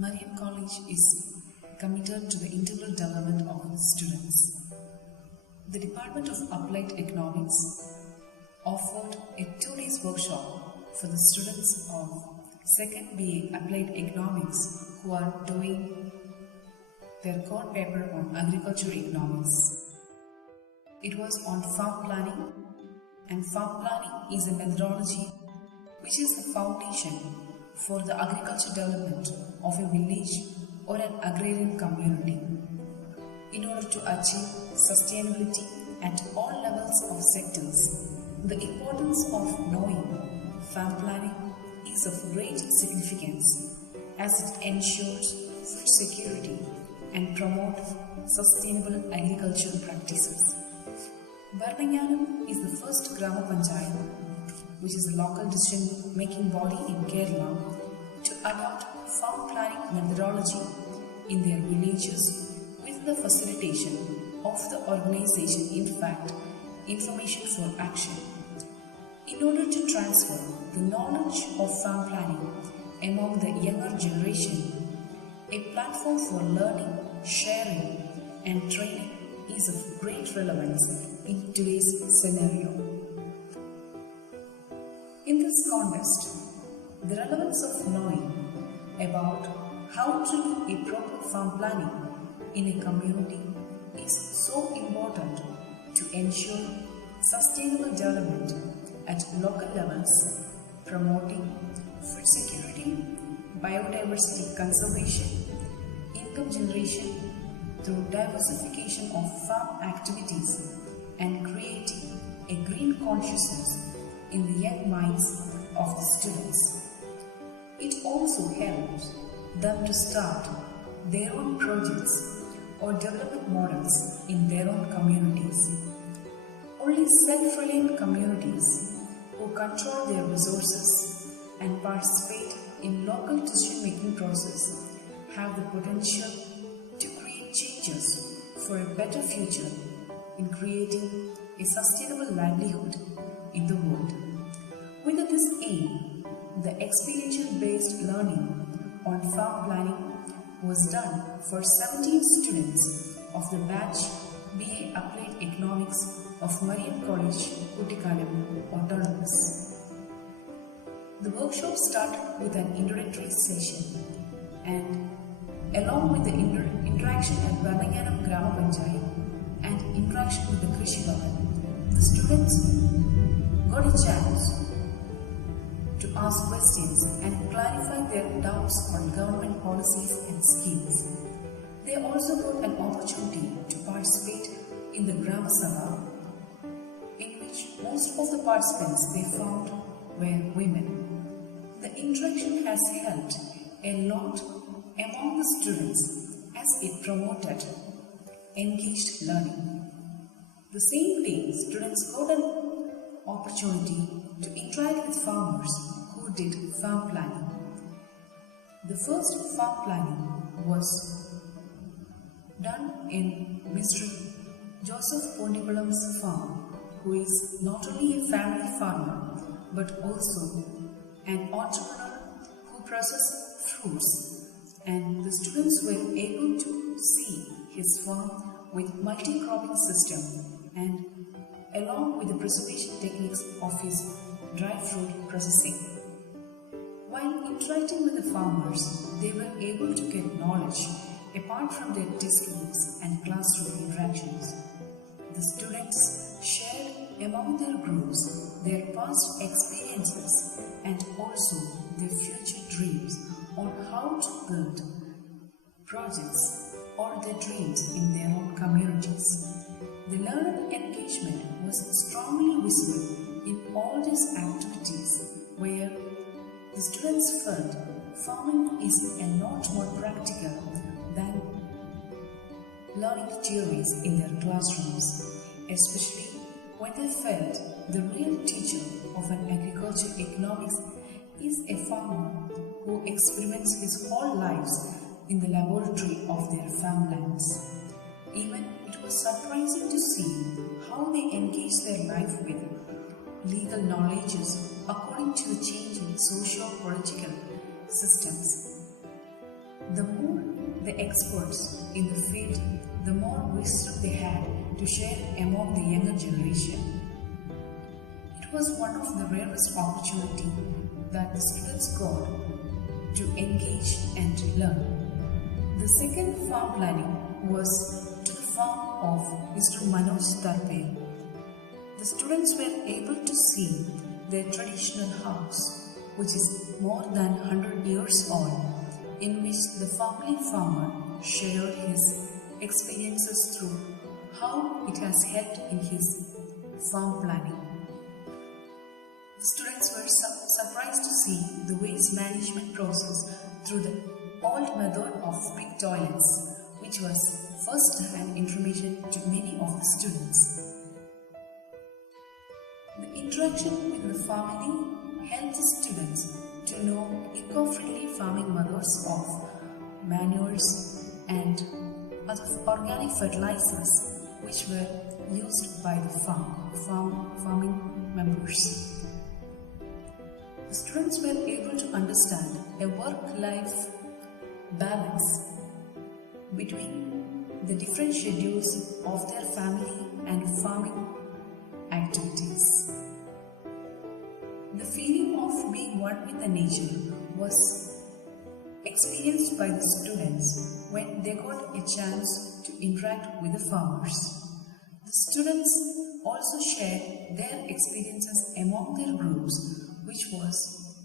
Marian College is committed to the integral development of students. The Department of Applied Economics offered a 2-day workshop for the students of 2nd BA Applied Economics who are doing their core paper on agriculture economics. It was on farm planning, and farm planning is a methodology which is the foundation for the agriculture development of a village or an agrarian community. In order to achieve sustainability at all levels of sectors, the importance of knowing farm planning is of great significance as it ensures food security and promotes sustainable agricultural practices. Bharanangyanam is the first Grama Panchayat, which is a local decision-making body in Kerala, to adopt farm planning methodology in their villages with the facilitation of the organization, in fact, Information for Action. In order to transfer the knowledge of farm planning among the younger generation, a platform for learning, sharing, and training is of great relevance in today's scenario. In this context, the relevance of knowing about how to do a proper farm planning in a community is so important to ensure sustainable development at local levels, promoting food security, biodiversity conservation, income generation through diversification of farm activities, and creating a green consciousness in the young minds of the students. It also helps them to start their own projects or development models in their own communities. Only self-reliant communities who control their resources and participate in local decision-making process have the potential to create changes for a better future in creating a sustainable livelihood in the world. With this aim, the experiential-based learning on farm planning was done for 17 students of the batch BA Applied Economics of Marian College Kuttikkanam Autonomous. The workshop started with an introductory session, and along with the interaction at Bharanangyanam Grama Panchayat and interaction with the Krishi Bhavan, the students got a chance to ask questions and clarify their doubts on government policies and schemes. They also got an opportunity to participate in the Grama Sabha, in which most of the participants they found were women. The interaction has helped a lot among the students as it promoted engaged learning. The same day, students got an opportunity to interact with farmers who did farm planning. The first farm planning was done in Mr. Joseph Pondipalam's farm, who is not only a family farmer but also an entrepreneur who processes fruits, and the students were able to see his farm with multi-cropping system and along with the preservation techniques of his dry fruit processing. While interacting with the farmers, they were able to get knowledge apart from their textbooks and classroom interactions. The students shared among their groups their past experiences and also their future dreams on how to build projects or their dreams in their own communities. The learner engagement was strongly visible in all these activities where the students felt farming is a lot more practical than learning theories in their classrooms, especially when they felt the real teacher of an agricultural economics is a farmer who experiments his whole lives in the laboratory of their farmlands. Even it was surprising to see how they engage their life with legal knowledges according to the changing socio-political systems. The the experts in the field, the more wisdom they had to share among the younger generation. It was one of the rarest opportunities that the students got to engage and learn. The second farm planning was to the farm of Mr. Manoj Tarpe. The students were able to see their traditional house, which is more than 100 years old, in which the family farmer shared his experiences through how it has helped in his farm planning. The students were surprised to see the waste management process through the old method of big toilets, which was first-hand information to many of the students. The interaction with the family helped the students to know eco-friendly farming methods of manures and other organic fertilizers which were used by the farming members. The students were able to understand a work-life balance between the different schedules of their family and farming activities. The feeling of being one with the nature was experienced by the students when they got a chance to interact with the farmers. The students also shared their experiences among their groups, which was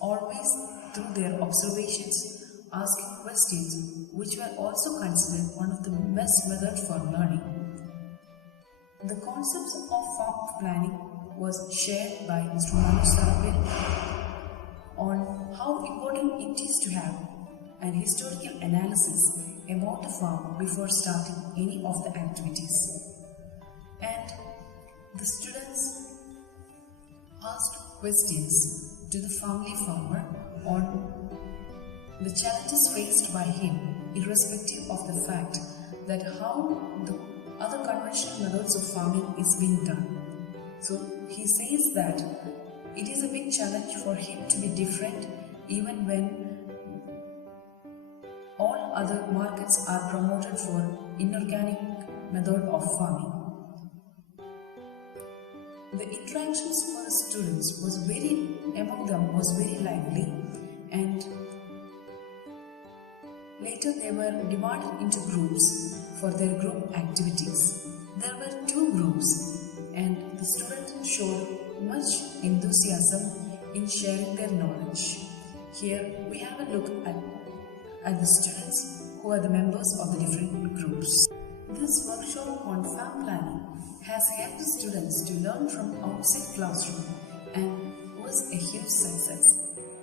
always through their observations, asking questions, which were also considered one of the best methods for learning. The concepts of farm planning was shared by Mr. Manoj Tarpe on how important it is to have an historical analysis about a farm before starting any of the activities. And the students asked questions to the family farmer on the challenges faced by him, irrespective of the fact that how the other conventional methods of farming is being done. So he says that it is a big challenge for him to be different even when all other markets are promoted for inorganic method of farming. The interactions for the students was among them was very lively, and later they were divided into groups for their group activities. There were 2 groups, and the students showed much enthusiasm in sharing their knowledge. Here we have a look at the students who are the members of the different groups. This workshop on farm planning has helped the students to learn from outside classroom and was a huge success.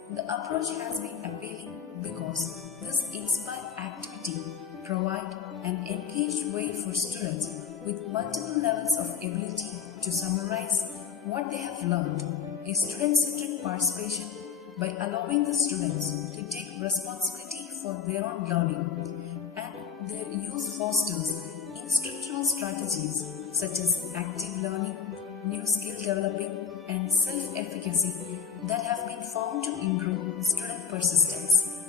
The approach has been appealing because this inspired activity provides an engaged way for students with multiple levels of ability to summarize what they have learned. A student-centered participation by allowing the students to take responsibility for their own learning, and their use fosters instructional strategies such as active learning, new skill developing, and self-efficacy that have been found to improve student persistence.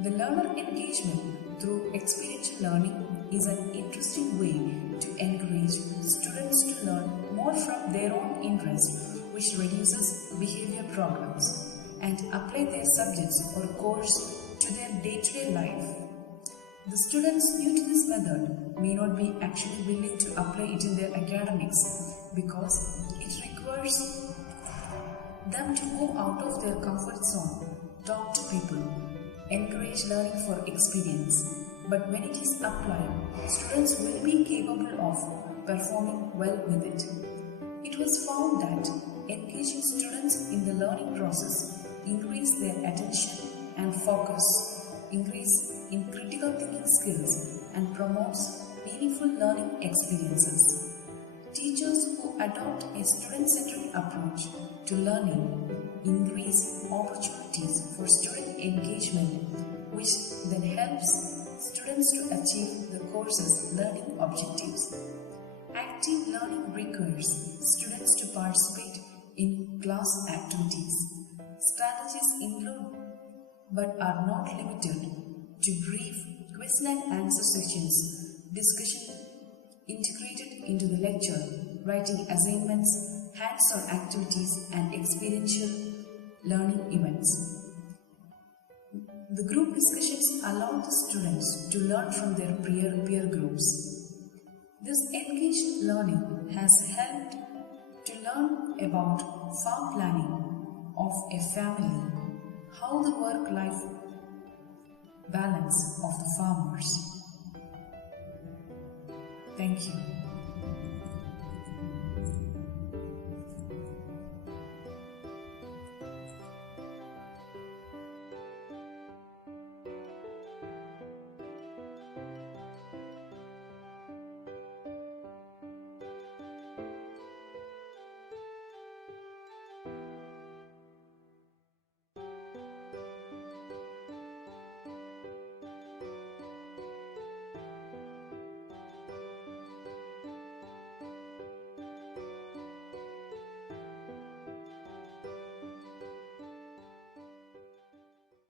The learner engagement through experiential learning is an interesting way to encourage students to learn more from their own interest, which reduces behavior problems, and apply their subjects or course to their day-to-day life. The students new to this method may not be actually willing to apply it in their academics because it requires them to go out of their comfort zone, talk to people, encourage learning for experience. But when it is applied, students will be capable of performing well with it. It was found that engaging students in the learning process increase their attention and focus, increase in critical thinking skills, and promotes meaningful learning experiences. Teachers who adopt a student-centered approach to learning increase opportunities for student engagement, which then helps students to achieve the course's learning objectives. Active learning requires students to participate in class activities. Strategies include but are not limited to brief question and answer sessions, discussion integrated into the lecture, writing assignments, hands-on activities and experiential learning events. The group discussions allow the students to learn from their peer groups. This engaged learning has helped to learn about farm planning of a family, how the work-life balance of the farmers. Thank you.